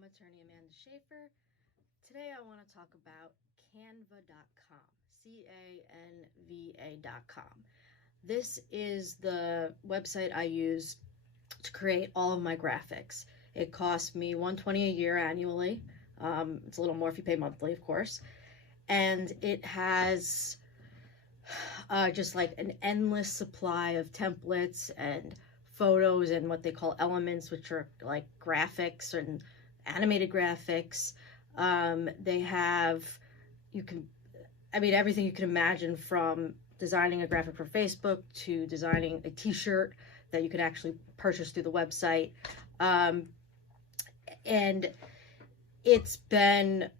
I'm attorney Amanda Schaefer. Today I want to talk about Canva.com, Canva.com. This is the website I use to create all of my graphics. It costs me $120 a year annually. It's a little more if you pay monthly, of course. And it has just like an endless supply of templates and photos and what they call elements, which are like graphics and animated graphics. They have, everything you can imagine, from designing a graphic for Facebook to designing a t-shirt that you can actually purchase through the website. And it's been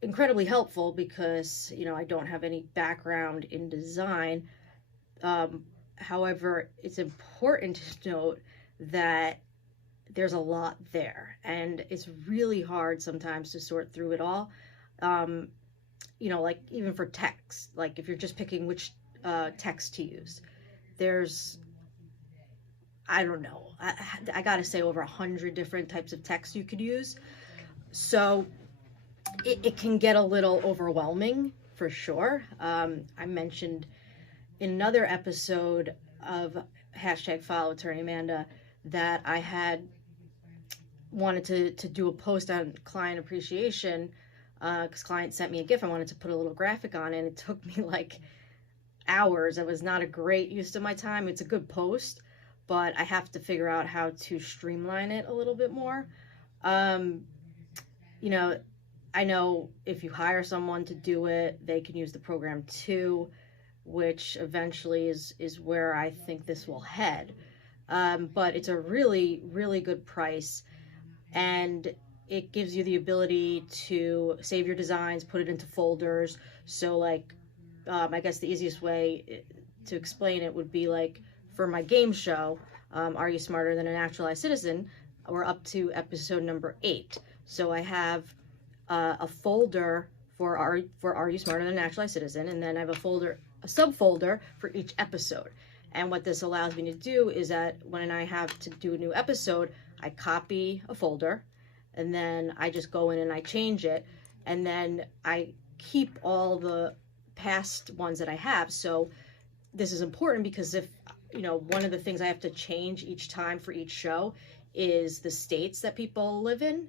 incredibly helpful because, I don't have any background in design. However, it's important to note that there's a lot there, and it's really hard sometimes to sort through it all. Like even for text, like if you're just picking which text to use, there's, I don't know, I gotta say over 100 different types of text you could use. So it can get a little overwhelming for sure. I mentioned in another episode of #Follow Attorney Amanda that I had wanted to do a post on client appreciation because client sent me a gift. I wanted to put a little graphic on it, and it took me like hours. It was not a great use of my time. It's a good post, but I have to figure out how to streamline it a little bit more. I know if you hire someone to do it, they can use the program too, which eventually is where I think this will head. But it's a really, really good price, and it gives you the ability to save your designs, put it into folders. So like, I guess the easiest way to explain it would be like for my game show, Are You Smarter Than a Naturalized Citizen? We're up to episode number 8. So I have a folder for Are You Smarter Than a Naturalized Citizen? And then I have a subfolder for each episode. And what this allows me to do is that when I have to do a new episode, I copy a folder, and then I just go in and I change it, and then I keep all the past ones that I have. So this is important because if, one of the things I have to change each time for each show is the states that people live in,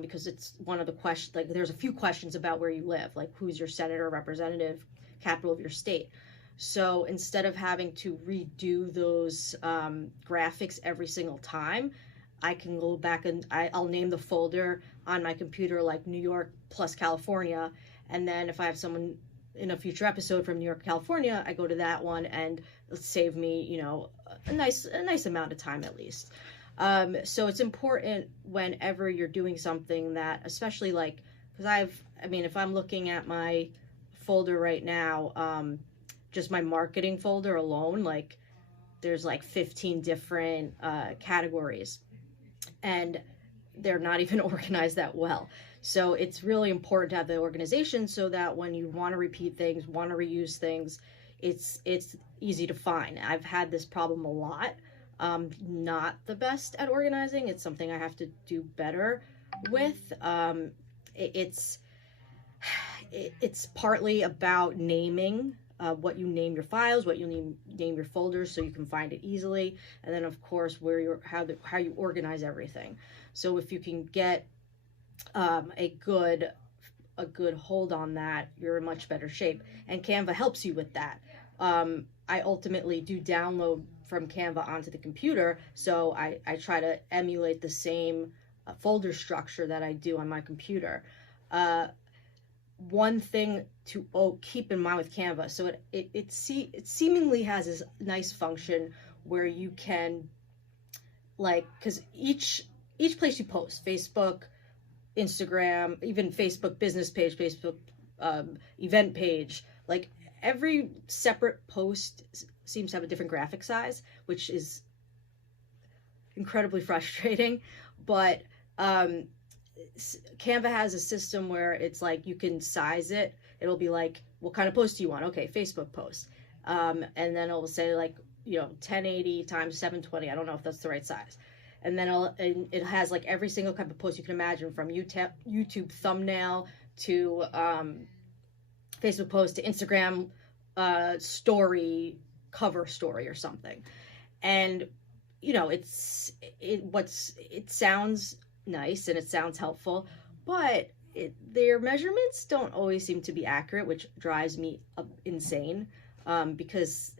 because it's one of the questions, like there's a few questions about where you live, like who's your senator, representative, capital of your state. So instead of having to redo those graphics every single time, I can go back and I'll name the folder on my computer like New York plus California. And then if I have someone in a future episode from New York, California, I go to that one, and it'll save me, a nice amount of time at least. So it's important whenever you're doing something that, especially like, because if I'm looking at my folder right now, just my marketing folder alone, like there's like 15 different categories, and they're not even organized that well. So it's really important to have the organization so that when you want to repeat things, want to reuse things, it's easy to find. I've had this problem a lot. Not the best at organizing. It's something I have to do better with. It's partly about naming what you name your files, what you name your folders, so you can find it easily, and then of course how you organize everything. So if you can get a good hold on that, you're in much better shape, and Canva helps you with that. I ultimately do download from Canva onto the computer, so I try to emulate the same folder structure that I do on my computer. One thing to keep in mind with Canva, so it seemingly has this nice function where you can, like, because each place you post, Facebook, Instagram, even Facebook business page, Facebook event page, like every separate post seems to have a different graphic size, which is incredibly frustrating. But Canva has a system where it's like you can size it. It'll be like, what kind of post do you want? Okay, Facebook post. And then it'll say like, 1080 times 720. I don't know if that's the right size. and then and it has like every single type of post you can imagine, from YouTube thumbnail to Facebook post to Instagram story, cover story or something. And you know, it sounds nice and it sounds helpful, but their measurements don't always seem to be accurate, which drives me insane. Because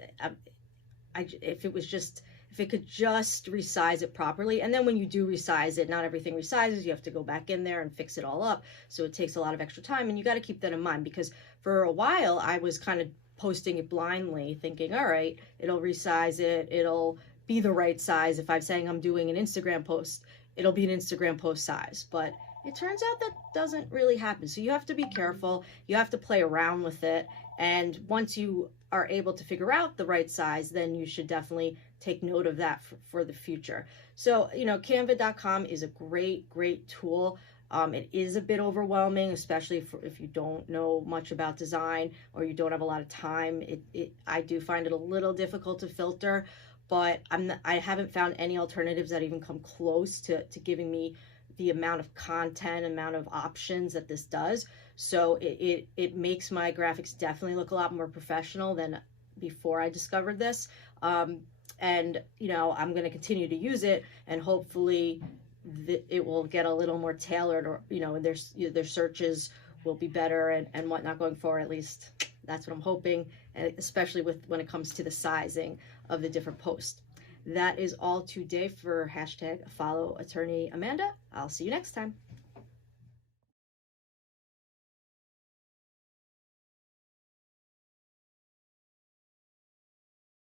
if it could just resize it properly, and then when you do resize it, not everything resizes. You have to go back in there and fix it all up. So it takes a lot of extra time, and you got to keep that in mind, because for a while I was kind of posting it blindly, thinking, all right, it'll resize it, it'll be the right size. If I'm saying I'm doing an Instagram post, it'll be an Instagram post size. But it turns out that doesn't really happen. So you have to be careful. You have to play around with it. And once you are able to figure out the right size, then you should definitely take note of that for the future. So, you know, Canva.com is a great tool. It is a bit overwhelming, especially if you don't know much about design or you don't have a lot of time. I do find it a little difficult to filter, but I haven't found any alternatives that even come close to giving me the amount of content, amount of options that this does. So it makes my graphics definitely look a lot more professional than before I discovered this. And, you know, I'm going to continue to use it, and hopefully it will get a little more tailored, or, you know, their searches will be better and whatnot going forward. At least that's what I'm hoping, and especially when it comes to the sizing of the different posts. That is all today for #FollowAttorneyAmanda. I'll see you next time.